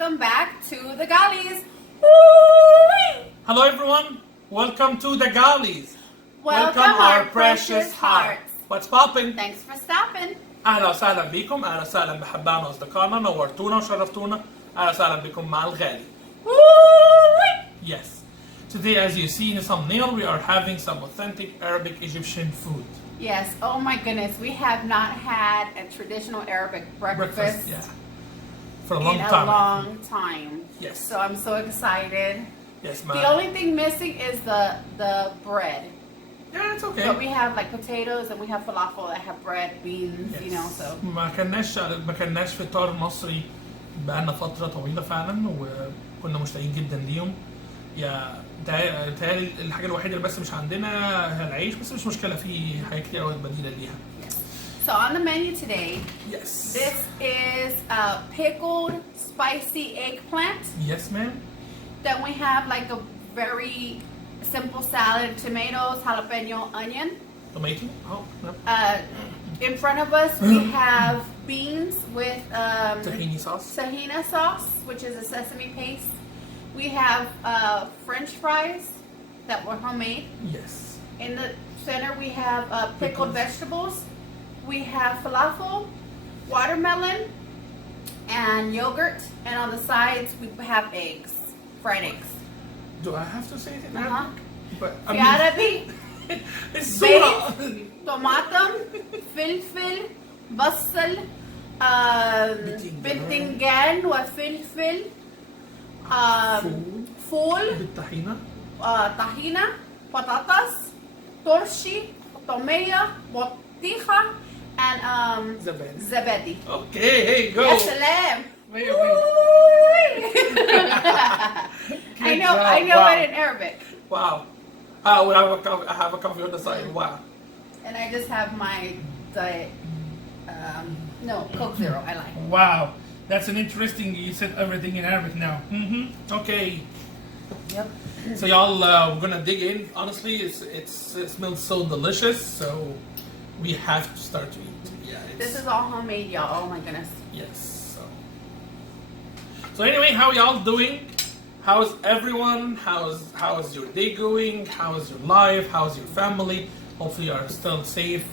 welcome back to the Ghallis. Hello everyone, welcome to the Ghallis. Welcome our precious hearts. What's poppin'? Thanks for stopping. اهلا وسهلا بيكم، اهلا وسهلا بحبائنا واصدقائنا، نورتونا وشرفتونا. اهلا وسهلا بكم مع الغالي. Yes. Today, as you see in the thumbnail, we are having some authentic Arabic Egyptian food. Yes, oh my goodness, we have not had a traditional Arabic breakfast, Yeah. For a in long a time. long time. Yes. So I'm so excited. Yes, ma'am. The only thing missing is the bread. Yeah, it's okay. But we have like potatoes and we have falafel that have bread, beans, Yes. you know, so. ما كناش فطار مصري بقالنا فترة طويلة فعلا، وكنا مشتاقين جدا ليهم. يا تهيألي الحاجة الوحيدة اللي بس مش عندنا هي العيش، بس مش مشكلة، في حاجات كتير قوي بديلة ليها. Yes. So on the menu today, Yes. this is a pickled spicy eggplant. Yes, ma'am. Then we have like a very simple salad, tomatoes, jalapeno, onion. Tomato? Oh, no. In front of us we have beans with Tahini sauce, which is a sesame paste. We have French fries that were homemade. Yes. In the center we have pickled vegetables. We have falafel, watermelon, and yogurt. And on the sides we have eggs, fried eggs. Do I have to say it in Arabic? But I في mean, عربي it's بيض so طماطم فلفل بصل بتنجان وفلفل فول بالطحينة. طحينة بطاطس ترشي طعمية بطيخة and زبادي. Okay, hey, go. يا سلام. Wait. I know Wow. it in Arabic. Wow. I have a coffee on the side. Wow. And I just have my diet. No, Coke Zero. I like. Wow. That's an interesting. You said everything in Arabic now. Okay. Yep. So y'all, we're gonna dig in. Honestly, it smells so delicious. So we have to start to eat. Yeah. This is all homemade, y'all. Oh my goodness. Yes. So anyway, how y'all doing? How's everyone? How's your day going? How's your life? How's your family? Hopefully you are still safe.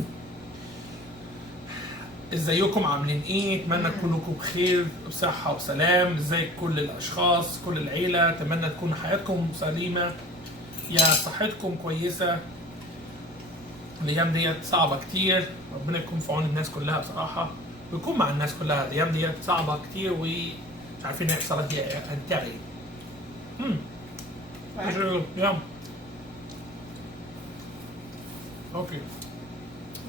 ازيكم عاملين ايه؟ اتمنى تكونوا بخير بصحة وسلام. ازاي كل الاشخاص كل العيلة؟ اتمنى تكون حياتكم سليمة، يا صحتكم كويسة. الايام ديت صعبة كتير، ربنا يكون في عون الناس كلها بصراحة، ويكون مع الناس كلها. الايام ديت صعبة كتير ومش عارفين نحصل هنتغي. Yeah. Okay.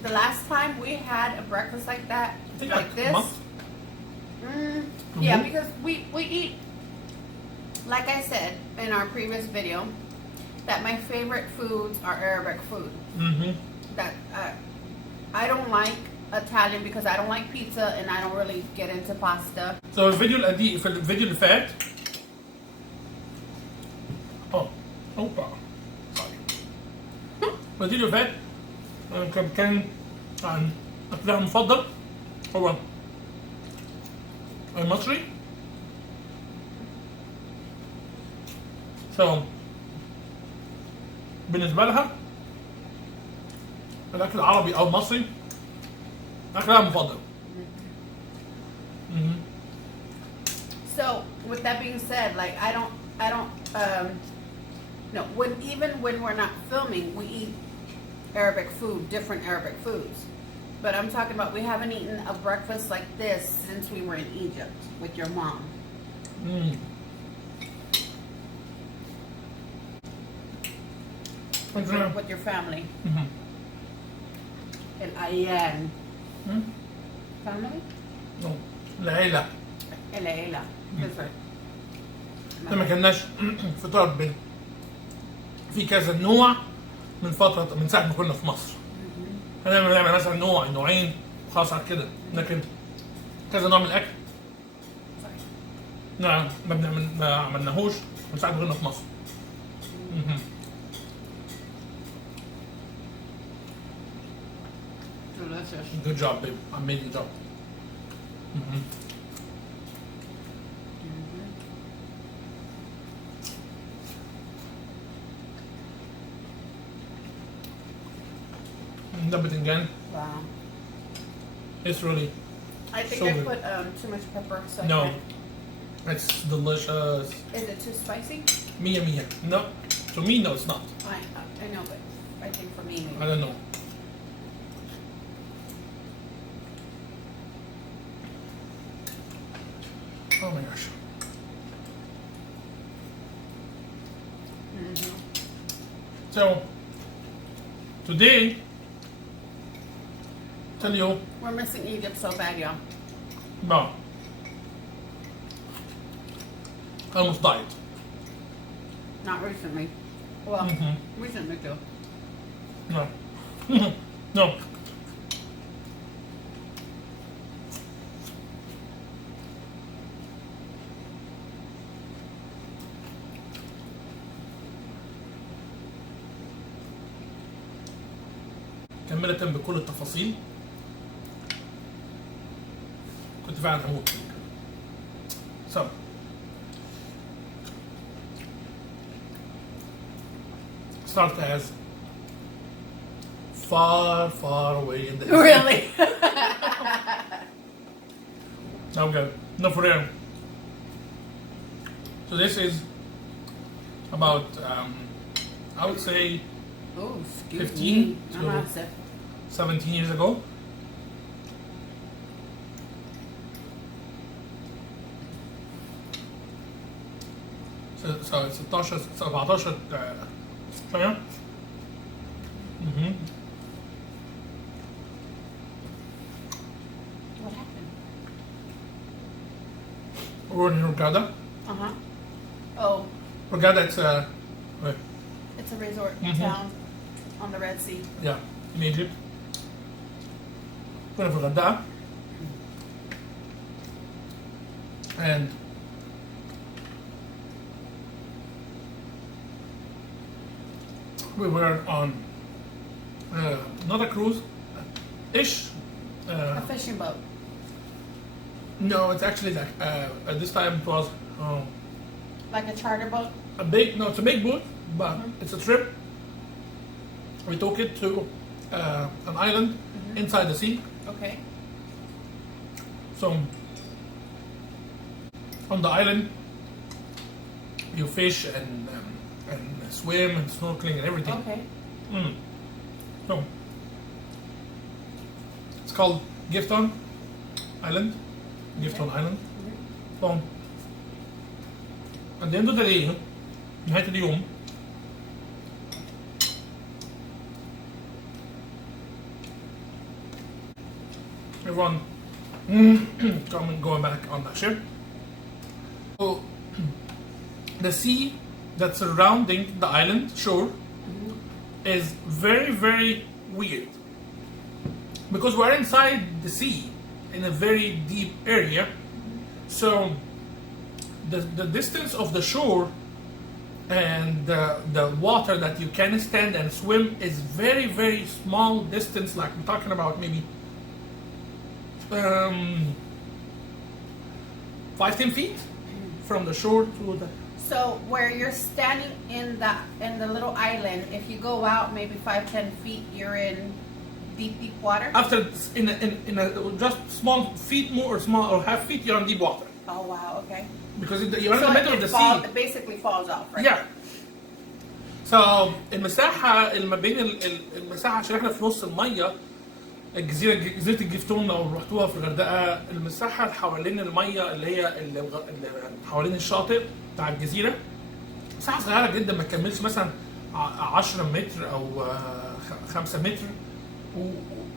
The last time we had a breakfast like that, like this. Yeah, because we eat, like I said in our previous video, that my favorite foods are Arabic food. That I don't like Italian because I don't like pizza and I don't really get into pasta. So الفيديو القديم في الفيديو اللي فات الفيديو اللي فات كان عن أكلها المفضل هو المصري. So بالنسبة لها الأكل العربي أو المصري أكلها المفضل. So with that being said, like I don't no, even when we're not filming, we eat Arabic food, different Arabic foods. But I'm talking about we haven't eaten a breakfast like this since we were in Egypt with your mom. With your family. And Ayan. Family? No. العيلة. العيلة. That's right. ما كناش فطار في كذا نوع من فترة، من ساعة ما كنا في مصر. احنا بنعمل مثلا نوعين خلاص على كده، لكن كذا نوع من الأكل نعم ما عملناهوش من ساعة ما كنا في مصر. Delicious. Good job, babe. Amazing job. the باذنجان. Wow. It's really I think so I good. put too much pepper, so No. I can't. It's delicious. Is it too spicy? Mia mia. No. To me, no, it's not. I know, but I think for me, I maybe. don't know. Oh my gosh. Mhm. So, today, tell you We're missing Egypt so bad, y'all. about almost died. Not recently. Well, Mhm. recently too. No. No. كاملة بكل التفاصيل كنت فعلا هموت فيه. So start as far, far away in the Really? Okay, no for real. So this is about I would say Oh, excuse 15 me. I'm to- not sick. 17 years ago. So 16 17 شوية. What happened? We're in Hurghada. Uh-huh. Oh, Hurghada, it's wait, it's a resort Mhm. town on the Red Sea. yeah, in Egypt. كنا في الغردقة. And we were on not a cruise, ish. A fishing boat. No, it's actually like at this time it was Like a charter boat? a big. No, it's a big boat, but it's a trip. We took it to an island inside the sea. Okay. So on the island, you fish and swim and snorkeling and everything. Okay. So it's called Gifton Island. Gifton Island. So at the end of the day, نهاية اليوم everyone going back on the ship. So the sea that's surrounding the island shore is very, very weird because we're inside the sea in a very deep area. So the distance of the shore and the water that you can stand and swim is very, very small distance. Like we're talking about maybe 5-10 feet from the shore to the. So where you're standing in the little island, if you go out maybe 5-10 feet, you're in deep water. After in a just small feet more or small or half feet, you're on deep water Oh wow, okay. because you're in So the middle of the sea. it basically falls off, right? Yeah. So المساحة اللي ما بين المساحة عشان احنا في نص المية جزيرة الجفتون لو رحتوها في الغردقة المساحة اللي حوالين المية اللي حوالين الشاطئ بتاع الجزيرة مساحة صغيرة جدا ما تكملش مثلا 10 متر أو 5 متر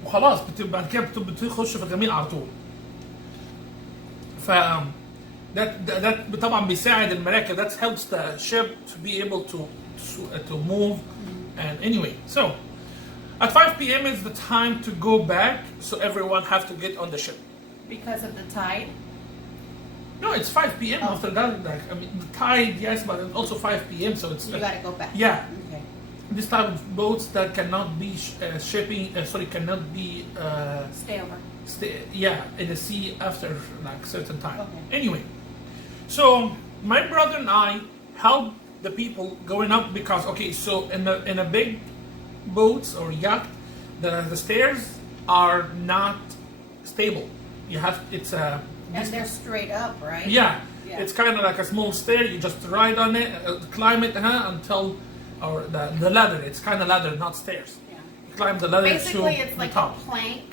وخلاص بعد كده بتخش في الجميل على طول. ف ده طبعا بيساعد المراكب. That helps the ship to be able to move. And anyway, so at 5 p.m. is the time to go back, so everyone have to get on the ship. Because of the tide. No, it's 5 p.m. Oh. After that. Like, I mean, the tide, yes, but it's also 5 p.m. So it's You gotta go back. yeah. Okay. This type of boats that cannot be cannot be Stay over. in the sea after like certain time. Okay. Anyway, so my brother and I helped the people going up because so in a big boats or yacht the stairs are not stable. You have it's a And they're straight up, right? yeah. Yeah. It's kind of like a small stair. You just ride on it, climb it, until or the ladder. It's kind of ladder, not stairs. Yeah. You climb the ladder Basically, to it's the like top. a plank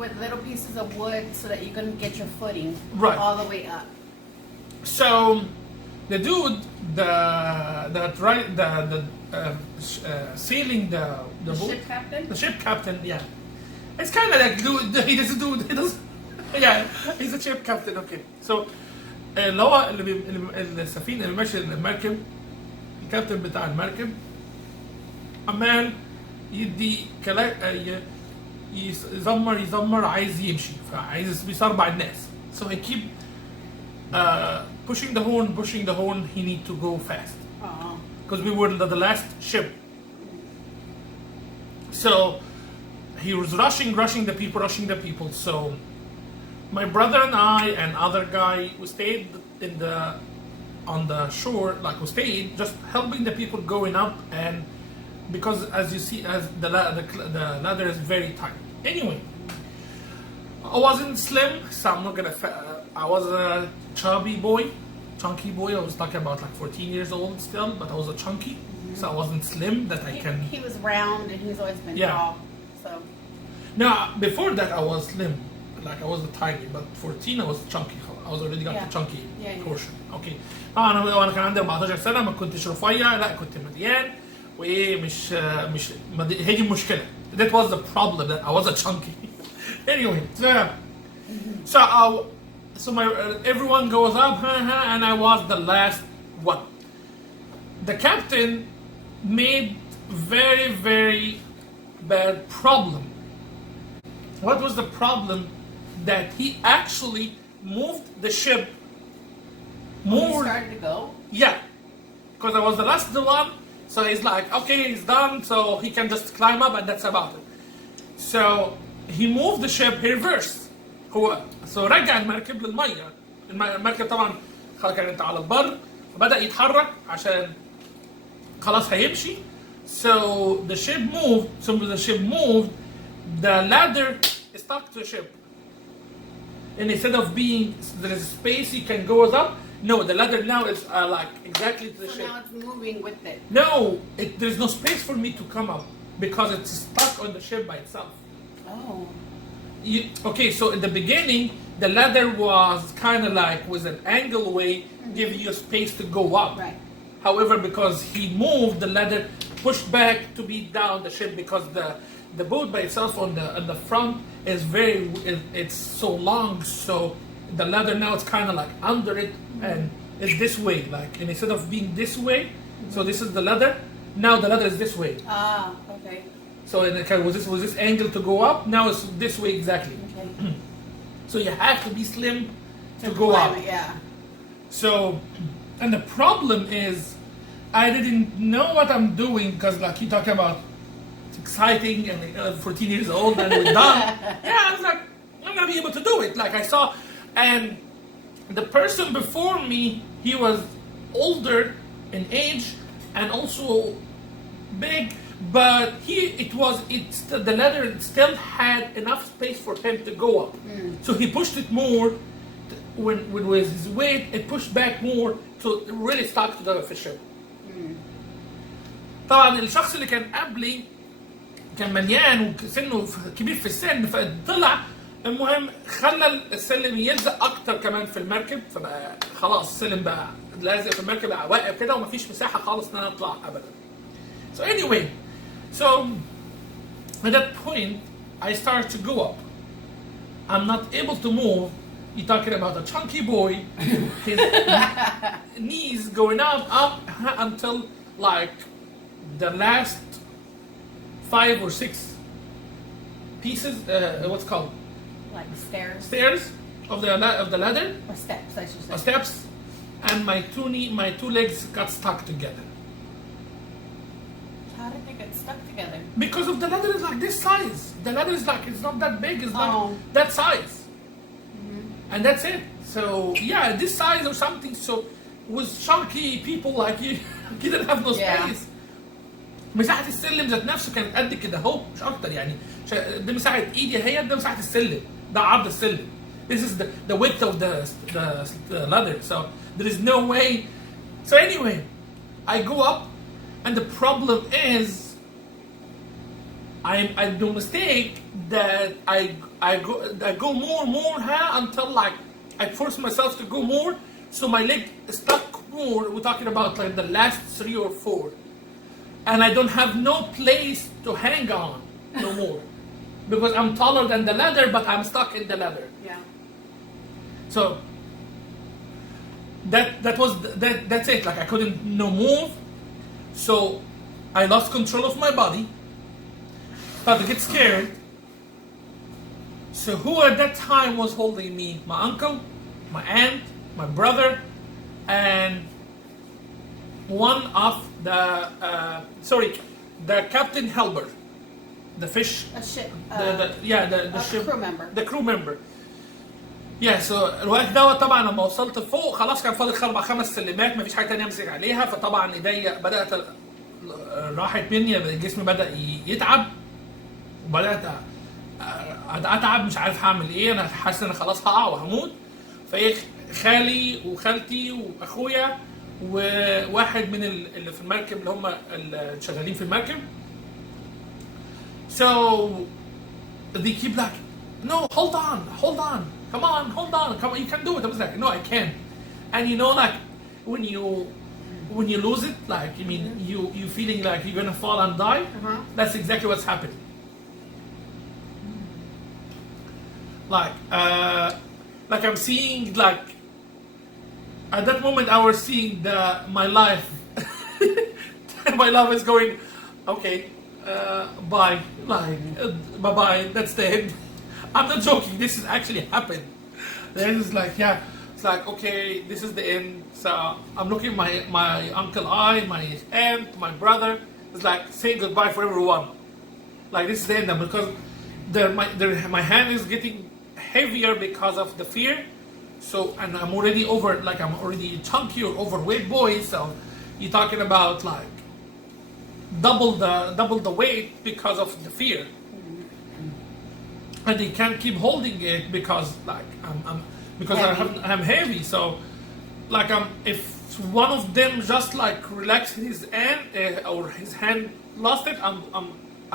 with little pieces of wood so that you can get your footing Right. all the way up. So the dude, sailing the boat, Ship captain? the ship captain, yeah. It's kind of like dude. He does. Yeah, he's a ship captain. Okay, so اللي هو السفينه اللي ماشي المركب، الكابتن بتاع المركب عمال يدي يزمر عايز يمشي، فعايز بيصربع الناس. So he keep pushing the horn. He need to go fast because we were the last ship. So he was rushing the people. So my brother and I and other guy, we stayed on the shore, like we stayed just helping the people going up, and because as you see, as the ladder is very tight. Anyway, I wasn't slim, so I'm not gonna. I was a chunky boy. I was talking about like 14 years old still, but I was a chunky, so I wasn't slim that I can. He was round and he's always been tall. So Now before that I was slim. Like I was tiny, but 14 I was chunky. I was already got the chunky portion. Okay. انا كان عندي 14 سنه، ما كنتش رفيع، لا كنت مليان، وايه مش هي دي المشكله. That was the problem, that I was a chunky. Anyway, so my everyone goes up, and I was the last one. The captain made very, very bad problem. What was the problem? That he actually moved the ship more. he started to go? Yeah, because I was the last one, so he's like, okay, he's done, so he can just climb up and that's about it. So he moved the ship reverse. So رجع المركب للمية. المركب طبعا كانت على البر، فبدأ يتحرك عشان خلاص هيمشي. So the ship moved. The ladder stuck to the ship. And instead of being there is space you can go up, no, the ladder now is like exactly to the ship. So now it's moving with it. No, there's no space for me to come up because it's stuck on the ship by itself. Oh. Okay, so in the beginning the ladder was kind of like with an angle way, giving you space to go up. Right. However, because he moved the ladder, pushed back to be down the ship, because the boat by itself on the front is it's so long, so the ladder now it's kind of like under it, and it's this way, like, and instead of being this way, so this is the ladder, now the ladder is this way. Ah, okay. So and it was this angle to go up, now it's this way exactly. Okay. So you have to be slim to go up. Yeah. So, and the problem is I didn't know what I'm doing, because like you talking about it's exciting and 14 years old and we're done. Yeah, I was like, I'm gonna be able to do it. Like I saw, and the person before me, he was older in age and also big, but the ladder still had enough space for him to go up. So he pushed it more. When with his weight, it pushed back more to really stuck to the ship. طبعا الشخص اللي كان قبلي كان مليان وسنه كبير في السن، فطلع المهم خلى السلم يلزق اكتر كمان في المركب، فبقى خلاص السلم بقى لازق في المركب، بقى واقف كده ومفيش مساحه خالص ان انا اطلع ابدا. So anyway, so at that point I started to go up. I'm not able to move. You're talking about a chunky boy, his knees going up until like the last 5 or 6 pieces, what's called? Like stairs. Stairs of the ladder. Or steps, I should say. Or steps, and my two legs got stuck together. How did they get stuck together? Because of the ladder is like this size. The ladder is like, it's not that big, it's like that size. And that's it. So yeah, this size or something. So with chunky people like you, you didn't have no space. مساحه السلم ذات نفسه كانت قد كده اهو مش اكتر يعني. ده مساحه ايدي هي، ده مساحه السلم، ده عرض السلم. This is the width of the ladder. So there is no way. So anyway, I go up, and the problem is I do mistake that I go more until like I force myself to go more, so my leg stuck more. We're talking about like the last 3 or 4, and I don't have no place to hang on no more because I'm taller than the ladder, but I'm stuck in the ladder. Yeah. So that's it. Like I couldn't no move, so I lost control of my body. Started to get scared. So who at that time was holding me? My uncle, my aunt, my brother, and one of the captain helper, the fish. A ship. The ship. Crew member. The crew member. Yeah, so الوقت دوت طبعا لما وصلت فوق خلاص كان فاضل 4-5 سلمات، مفيش حاجه تانية امسك عليها، فطبعا ايديا بدات راحت مني، جسمي بدا يتعب، وبدات اتعب مش عارف هعمل ايه، انا حاسس ان انا خلاص هقع وهموت. فايه خالي وخالتي واخويا وواحد من اللي في المركب اللي هم اللي شغالين في المركب. So they keep like, no, hold on, come on, you can do it. I was like, no, I can't. And you know, like when you lose it, like I mean, you feeling like you're gonna fall and die. That's exactly what's happening. Like I'm seeing, like at that moment I was seeing my life. My life is going, okay, bye, like bye, that's the end. I'm not joking, this has actually happened. Then it's like, yeah, it's like, okay, this is the end. So I'm looking at my uncle my aunt, my brother. It's like saying goodbye for everyone. Like this is the end, because my hand is getting heavier because of the fear. So, and I'm already I'm already chunky or overweight boy. So you're talking about like double the weight because of the fear. And they can't keep holding it because like I'm heavy. So like if one of them just like relaxed his hand or his hand lost it,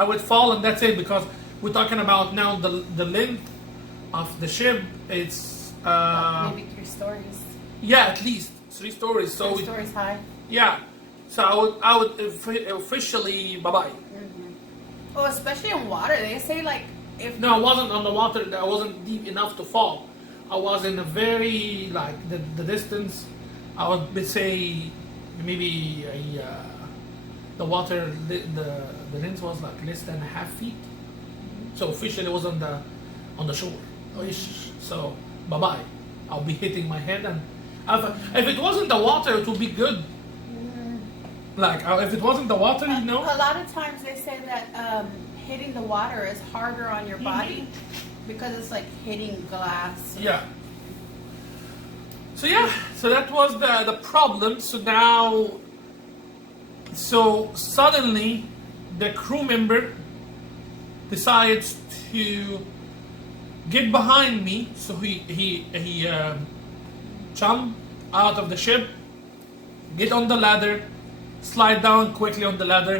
I would fall, and that's it, because we're talking about now the length of the ship. It's maybe 3 stories. Yeah, at least 3 stories. So 3 stories high. Yeah. So I would officially bye-bye. Oh, especially in water. They say like No, I wasn't on the water. I wasn't deep enough to fall. I was in a very like the distance. I would say maybe the water the length was like less than 1/2 feet. So officially it was on the shore. So bye bye. I'll be hitting my head, and if it wasn't the water, it would be good. Like if it wasn't the water, you know. A lot of times they say that hitting the water is harder on your body because it's like hitting glass. Yeah. So that was the problem. So suddenly the crew member decides to get behind me. So he jumped out of the ship, get on the ladder, slide down quickly on the ladder,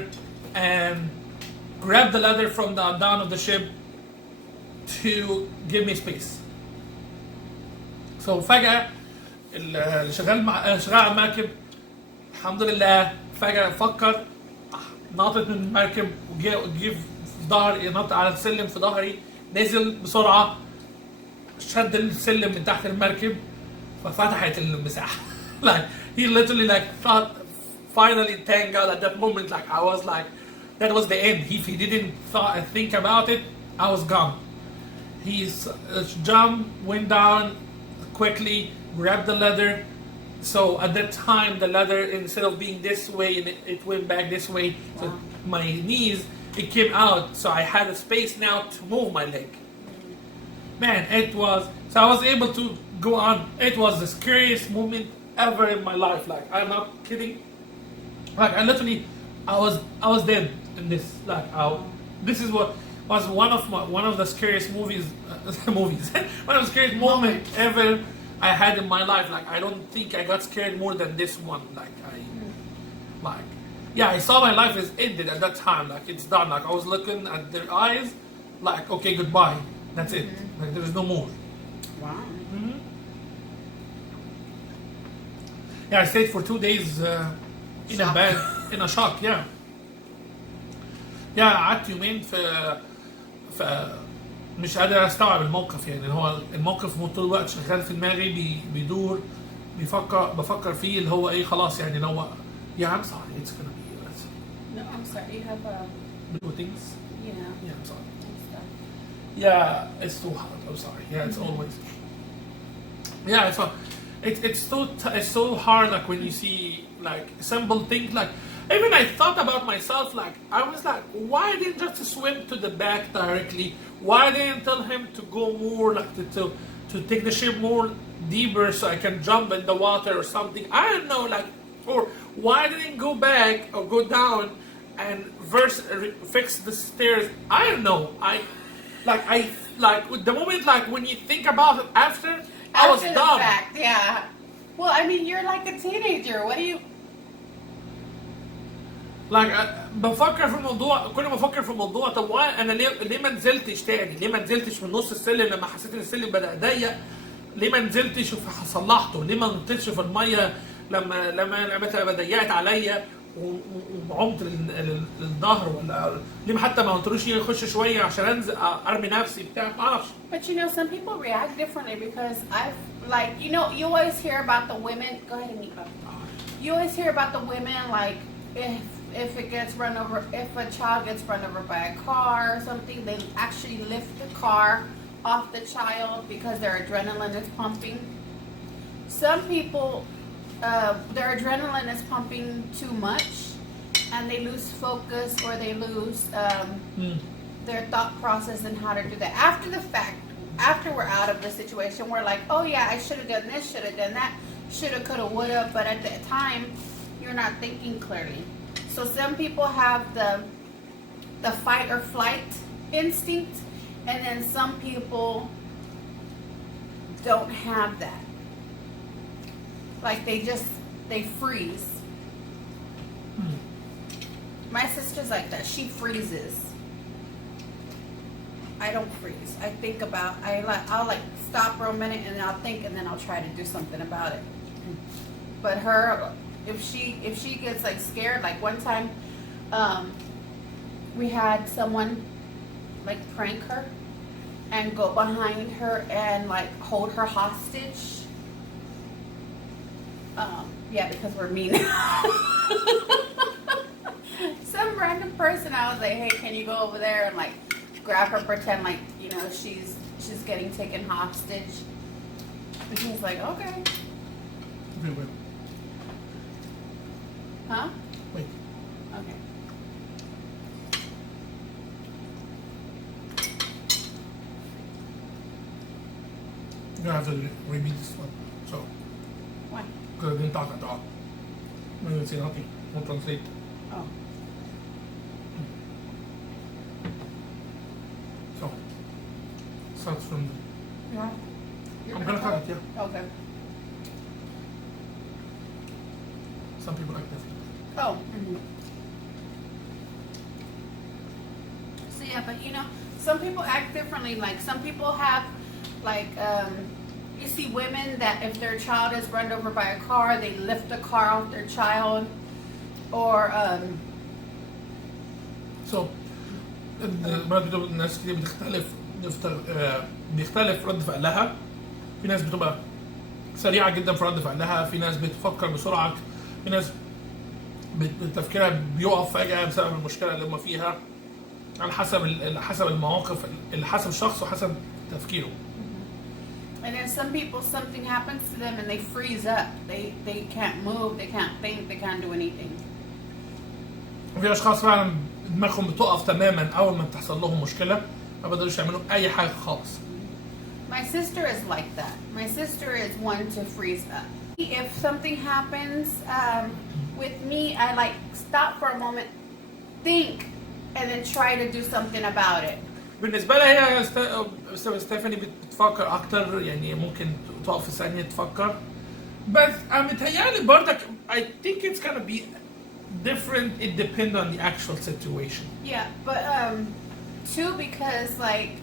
and grab the ladder from the down of the ship to give me space. So فجأة اللي شغال على المركب الحمد لله فجأة فكر ناطط من المركب وجه في ظهري، نط على السلم في ظهري، نزل بسرعة شد السلم من تحت المركب ففتحت المساحة. Like he literally like thought, finally thank God at that moment, like I was like that was the end. If he didn't think about it, I was gone. He jumped, went down quickly, grabbed the ladder. So at that time, the ladder, instead of being this way, it went back this way. So my knees, it came out. So I had a space now to move my leg. Man, so I was able to go on. It was the scariest moment ever in my life. Like, I'm not kidding. Like, I literally I was dead in this. Like this is what was one of the scariest movies one of the scariest moments ever I had in my life. Like I don't think I got scared more than this one. Yeah, I saw my life is ended at that time. Like it's done. Like I was looking at their eyes, like okay, goodbye. That's it. Like there is no more. Wow. Yeah, I stayed for 2 days in a bed in a shock. Yeah. قعدت يومين في مش قادر استوعب الموقف. يعني هو الموقف طول الوقت شغال في دماغي بيدور بفكر فيه اللي هو ايه خلاص يعني لو yeah I'm sorry it's gonna be No, I'm sorry. You have do things. yeah I'm sorry. stuff. Yeah, it's too hard. I'm sorry. Yeah, it's always. Yeah, it's so hard. Like when you see like simple things. Like even I thought about myself. Like I was like, why didn't just swim to the back directly? Why didn't tell him to go more like to take the ship more deeper so I can jump in the water or something? I don't know. Like or why didn't go back or go down and fix the stairs? I don't know. Like the moment like when you think about it after I was After the dumb. fact, yeah. Well, I mean, you're like a teenager. What do you? like بفكر في الموضوع كل ما افكر في الموضوع طب انا ليه ما نزلتش تاني؟ ليه ما نزلتش من نص السلم لما حسيت ان السلم بدأ ضيق؟ ليه ما نزلتش وصلحته؟ ليه ما نطيتش في الميه لما لعبتها ضيقت عليا وعمت للظهر؟ ولا ليه حتى ما قلتلوش يخش شويه عشان انزل ارمي نفسي بتاع ما اعرفش. But you know, some people react differently because I've like you always hear about the women. Go ahead and eat up. You always hear about the women like if it gets run over, if a child gets run over by a car or something, they actually lift the car off the child because their adrenaline is pumping. Some people, their adrenaline is pumping too much and they lose focus or they lose their thought process and how to do that. After the fact, after we're out of the situation, we're like, oh yeah, I should have done this, should have done that, shoulda, coulda, woulda, but at that time, you're not thinking clearly. So some people have the fight or flight instinct, and then some people don't have that. Like they freeze. My sister's like that. She freezes. I don't freeze. I think about. I'll like stop for a minute and I'll think and then I'll try to do something about it. But her, if she gets like scared, like one time, we had someone like prank her and go behind her and like hold her hostage. Yeah, because we're mean. Some random person, I was like, hey, can you go over there and like grab her, pretend like she's getting taken hostage. And he's like, okay. Wait. Huh? Wait. Okay. You have to repeat this one. So. Why? Because I didn't talk at all. I didn't say nothing. No translate. Oh. So. Starts from. Yeah. I'm gonna cut it, yeah. Okay. Some people like that. Oh. So yeah, but some people act differently. Like some people have, like, you see women that if their child is run over by a car, they lift the car off their child, or So. برضه الناس كتير بيختلف رد فعلها. في ناس بتبقى سريعة جدا في رد فعلها، في ناس بتفكر بسرعة، في ناس تفكيرها بيقف فجأة بسبب المشكلة اللي هم فيها، على حسب المواقف، حسب الشخص وحسب تفكيره. And then some people, something happens to them and they freeze up. They can't move, they can't think, they can't do anything. وفي أشخاص فعلا دماغهم بتقف تماما أول ما بتحصل لهم مشكلة، ما بيقدروش يعملوا أي حاجة خالص. My sister is like that. My sister is one to freeze up. If something happens with me, I like stop for a moment, think and then try to do something about it. بالنسبة لها هي ستيفاني بتفكر أكتر يعني ممكن تقف في ثانية تفكر بس متهيألي برضك I think it's gonna be different. It depends on the actual situation. Yeah, but too, because like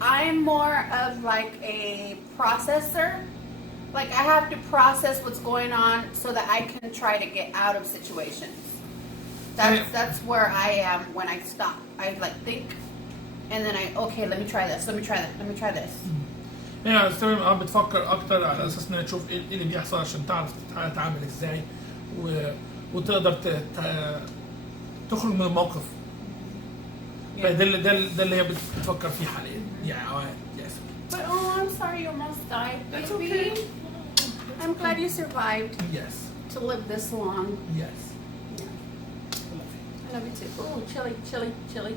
I'm more of like a processor. Like I have to process what's going on so that I can try to get out of situations. That's where I am when I stop. I like think, and then okay, let me try this. Let me try that. Let me try this. يعني ستيفاني بتفكر أكتر على أساس إنها تشوف إيه اللي بيحصل عشان تعرف تتعامل إزاي وتقدر تخرج من الموقف. ده اللي هي بتفكر فيه حاليا. Yeah, yes. But oh, I'm sorry you almost died, baby. That's okay. I'm glad you survived Yes. to live this long. Yes. I love you too. Oh, chili.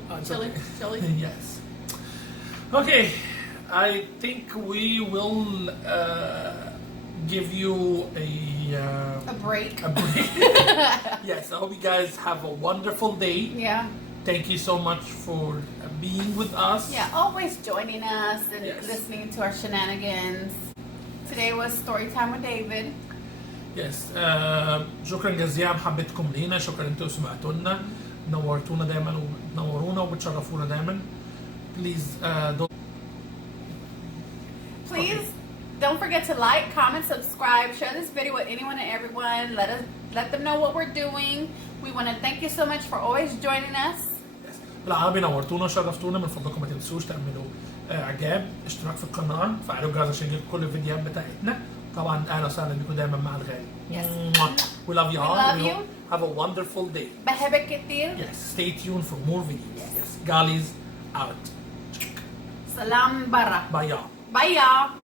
Okay. Yes. Okay, I think we will give you A break. A break. Yes, I hope you guys have a wonderful day. Yeah. Thank you so much for being with us. Yeah, always joining us and Yes. listening to our shenanigans. Today was Storytime with David. Yes. شكرا جزيلا محبتكم لينا، شكرا انتوا سمعتوا لنا، نورتونا دايما وبتنورونا وبتشرفونا دايما. Please don't forget to like, comment, subscribe, share this video with anyone and everyone. Let them know what we're doing. We want to thank you so much for always joining us. بالعربي نورتونا وشرفتونا، من فضلكم ما تنسوش تعملوا اعجاب، اشتراك في القناه، فعلوا الجرس عشان يجيلكم كل الفيديوهات بتاعتنا. طبعا اهلا وسهلا بكم دايما مع الغالي. Yes. We love you all. We love you. Have a wonderful day. بحبك كتير. Yes. Stay tuned for more videos. Yes. Ghali's out. سلام برا. Bye y'all. Bye y'all.